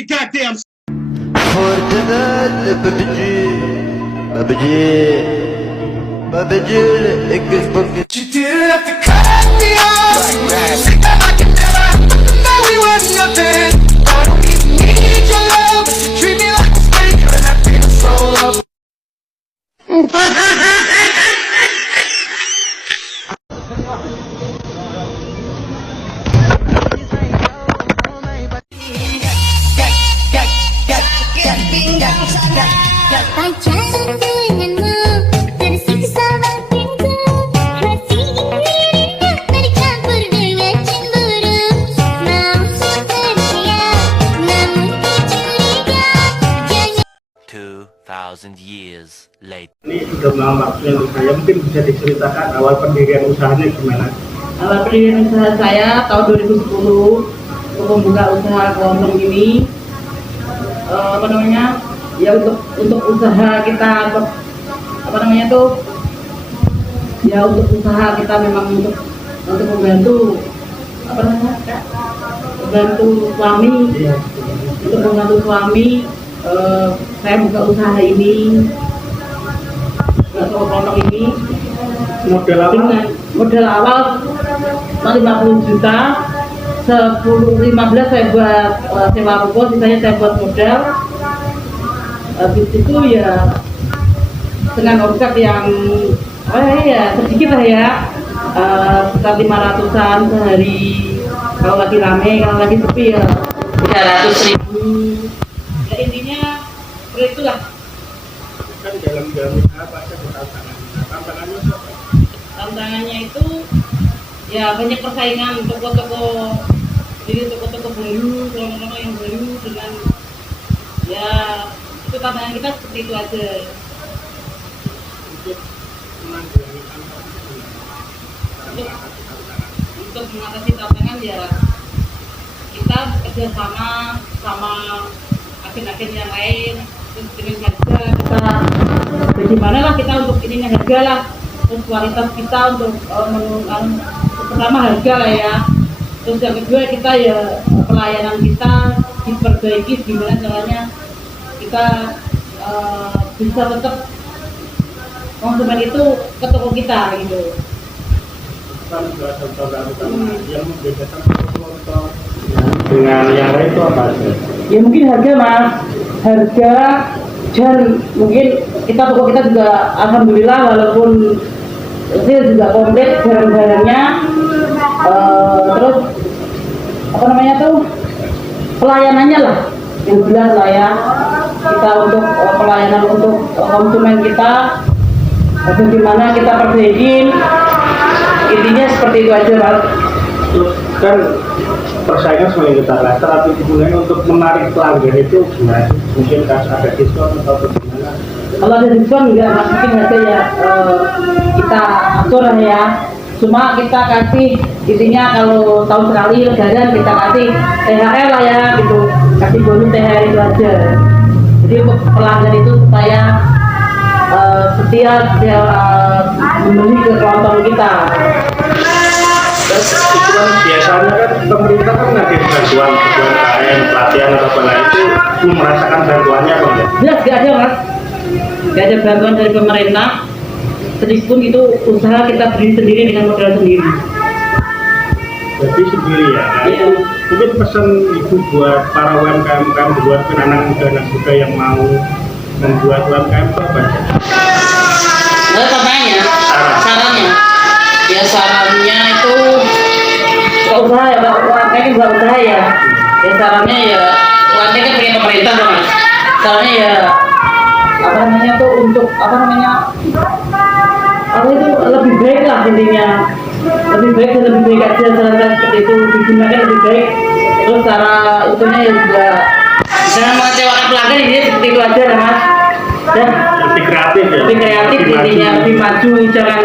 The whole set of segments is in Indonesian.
your goddamn. You didn't have to cut me off. Say that I can never that we were nothing. I don't even need your love, but you treat me like a snake, and I feel so love. Pacaran denganmu tersiksa batinku, masih ingin dari campur dengan cemburu. Mau percaya, namun kecuriga, jangan. 2,000 years later. Ini sudah lama waktunya untuk saya, mungkin bisa diceritakan awal pendirian usahanya gimana? Awal pendirian usaha saya tahun 2010 untuk membuka usaha kelontong ini. Ya untuk usaha kita, untuk untuk usaha kita memang untuk membantu membantu suami, untuk membantu suami. Saya buka usaha ini, kelontong ini. Modal awal 50 juta, 15 saya buat sewa ruko, sisanya saya buat modal. Habis itu ya dengan omset yang sedikit lah ya, sekitar 500-an sehari. Kalau lagi rame, kalau lagi sepi ya 300.000. Ya, intinya seperti itulah. Kan dalam apa saja tantangannya apa? Tantangannya itu ya banyak persaingan toko-toko, jadi toko-toko baru, toko-toko yang baru dengan ya itu tantangan kita seperti itu aja. Untuk mengatasi tantangan ya kita bekerja sama agen-agen yang lain, terus dengan harga kita bagaimana lah kita untuk ininya harga lah, terus kualitas kita untuk pertama harga lah ya, terus yang kedua kita ya pelayanan kita diperbaiki gimana caranya kita bisa tetap konsumen itu ke toko kita gitu. Kan yang membedakan kelontong dengan yang lain itu apa sih? Ya mungkin harga mas, harga dan mungkin toko kita juga alhamdulillah walaupun itu juga komplit barang-barangnya, terus pelayanannya lah yang jelas lah ya, kita untuk pelayanan untuk konsumen kita bagaimana kita perbaikin, intinya seperti itu aja mas. Terus kan persaingan semakin ketat, tapi kemudian untuk menarik pelanggan itu gimana? Mungkin ada diskon atau bagaimana? Kalau ada diskon enggak mas, mungkin harga ya kita atur lah ya. Cuma kita kasih intinya kalau tahun sekali lebaran kita kasih THR lah ya gitu, kasih bonus THR itu aja. Jadi untuk pelanggan itu supaya setia membeli ke kelontong kita. Terus itu kan biasanya kan pemerintah kan ngasih bantuan UMKM, pelatihan atau apa lain, itu belum merasakan bantuannya apa enggak? Jelas gak ada mas, gak ada bantuan dari pemerintah. Sedikitpun itu usaha kita berdiri sendiri dengan modal sendiri. Jadi sendiri ya. Nah, Iya. Mungkin pesan ibu buat para UMKM, buat anak muda yang mau membuat UMKM itu apa aja? Nah, sarannya ya sarannya itu usaha ya Pak, UMKM buat usaha ya. Ya sarannya ya UMKM kan punya pemerintah dong mas. Sarannya ya untuk itu lebih baik lah intinya, lebih baik aja saran seperti itu digunakan lebih baik. Terus cara itunya ya juga jangan mengecewakan pelanggan, ini seperti itu aja lah mas. Dan Lebih kreatif ya? lebih kreatif intinya, lebih maju, jangan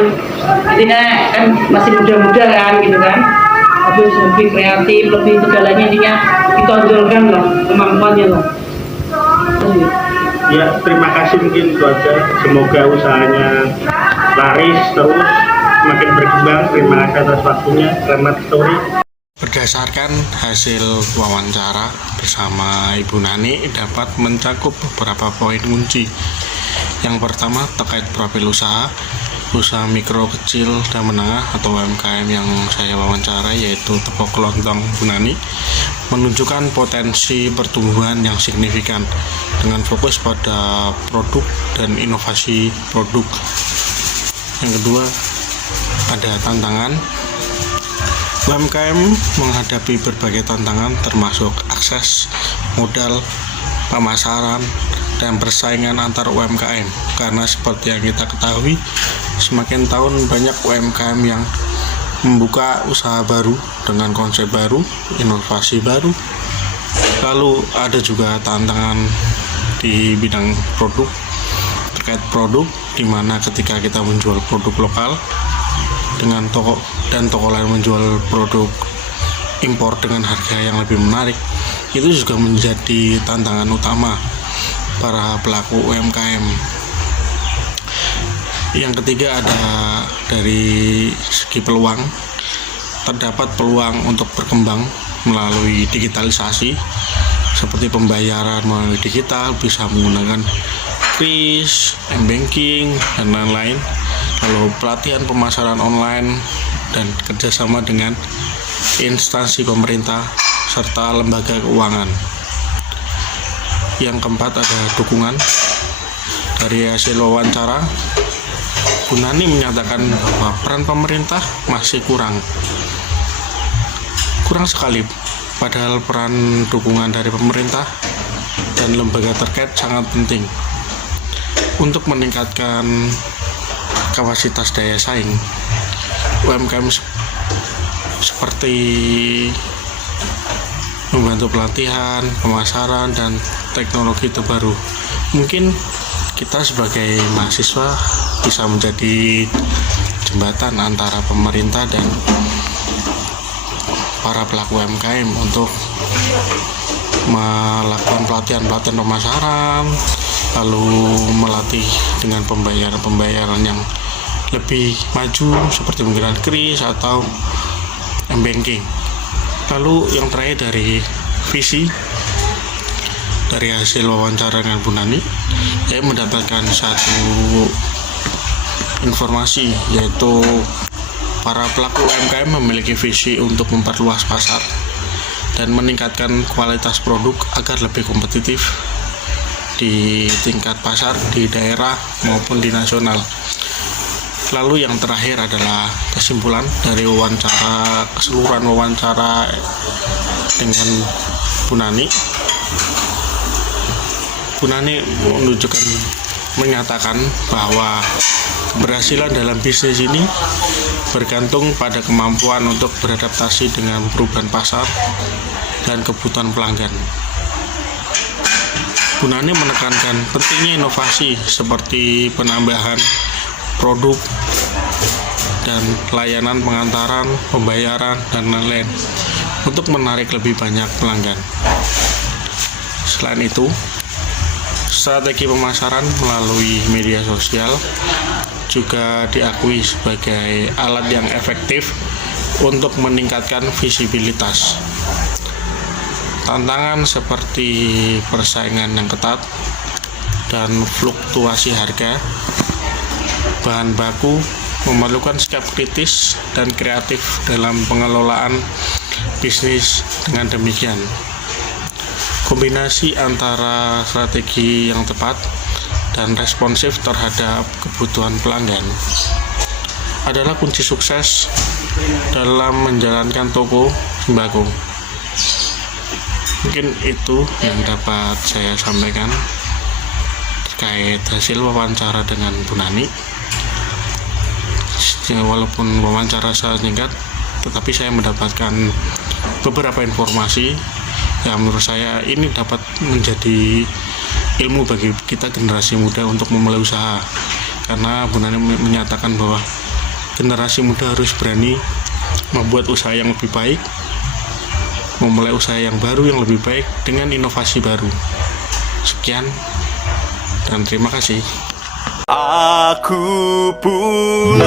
intinya kan masih muda-muda kan gitu kan, harus lebih kreatif, lebih segalanya intinya ditonjolkan lah kemampuannya lah. Ya, terima kasih, mungkin itu aja. Semoga usahanya laris terus, semakin berkembang. Terima kasih atas waktunya. Selamat story. Berdasarkan hasil wawancara bersama Ibu Nani dapat mencakup beberapa poin kunci. Yang pertama terkait profil usaha mikro, kecil, dan menengah atau UMKM yang saya wawancara, yaitu Tepok Kelontong Bu Nani, menunjukkan potensi pertumbuhan yang signifikan dengan fokus pada produk dan inovasi produk. Yang kedua, ada tantangan. UMKM menghadapi berbagai tantangan termasuk akses modal, pemasaran, dan persaingan antar UMKM, karena seperti yang kita ketahui semakin tahun banyak UMKM yang membuka usaha baru dengan konsep baru, inovasi baru. Lalu ada juga tantangan di bidang produk, terkait produk, di mana ketika kita menjual produk lokal dengan toko lain menjual produk impor dengan harga yang lebih menarik, itu juga menjadi tantangan utama para pelaku UMKM. Yang ketiga ada dari segi peluang. Terdapat peluang untuk berkembang melalui digitalisasi seperti pembayaran melalui digital, bisa menggunakan kris, m-banking, dan lain-lain. Lalu pelatihan pemasaran online dan kerjasama dengan instansi pemerintah serta lembaga keuangan. Yang keempat ada dukungan. Dari hasil wawancara, Bu Nani menyatakan bahwa peran pemerintah masih kurang sekali, padahal peran dukungan dari pemerintah dan lembaga terkait sangat penting untuk meningkatkan kapasitas daya saing. UMKM seperti membantu pelatihan, pemasaran, dan teknologi terbaru. Mungkin kita sebagai mahasiswa bisa menjadi jembatan antara pemerintah dan para pelaku UMKM untuk melakukan pelatihan pemasaran, lalu melatih dengan pembayaran yang lebih maju seperti menggunakan kris atau m-banking. Lalu yang terakhir dari visi, dari hasil wawancara dengan Bu Nani, saya mendapatkan satu informasi, yaitu para pelaku UMKM memiliki visi untuk memperluas pasar dan meningkatkan kualitas produk agar lebih kompetitif di tingkat pasar di daerah maupun di nasional. Lalu yang terakhir adalah kesimpulan dari keseluruhan wawancara dengan Bu Nani. Bu Nani menyatakan bahwa keberhasilan dalam bisnis ini bergantung pada kemampuan untuk beradaptasi dengan perubahan pasar dan kebutuhan pelanggan. Bu Nani menekankan pentingnya inovasi seperti penambahan produk dan layanan pengantaran, pembayaran, dan lain-lain untuk menarik lebih banyak pelanggan. Selain itu, strategi pemasaran melalui media sosial juga diakui sebagai alat yang efektif untuk meningkatkan visibilitas. Tantangan seperti persaingan yang ketat dan fluktuasi harga bahan baku memerlukan sikap kritis dan kreatif dalam pengelolaan bisnis. Dengan demikian, kombinasi antara strategi yang tepat dan responsif terhadap kebutuhan pelanggan adalah kunci sukses dalam menjalankan toko sembako. Mungkin itu yang dapat saya sampaikan terkait hasil wawancara dengan Bu Nani. Walaupun wawancara saya singkat, tetapi saya mendapatkan beberapa informasi yang menurut saya ini dapat menjadi ilmu bagi kita generasi muda untuk memulai usaha, karena Bu Nani menyatakan bahwa generasi muda harus berani membuat usaha yang lebih baik, memulai usaha yang baru yang lebih baik dengan inovasi baru. Sekian dan terima kasih. Aku pulang.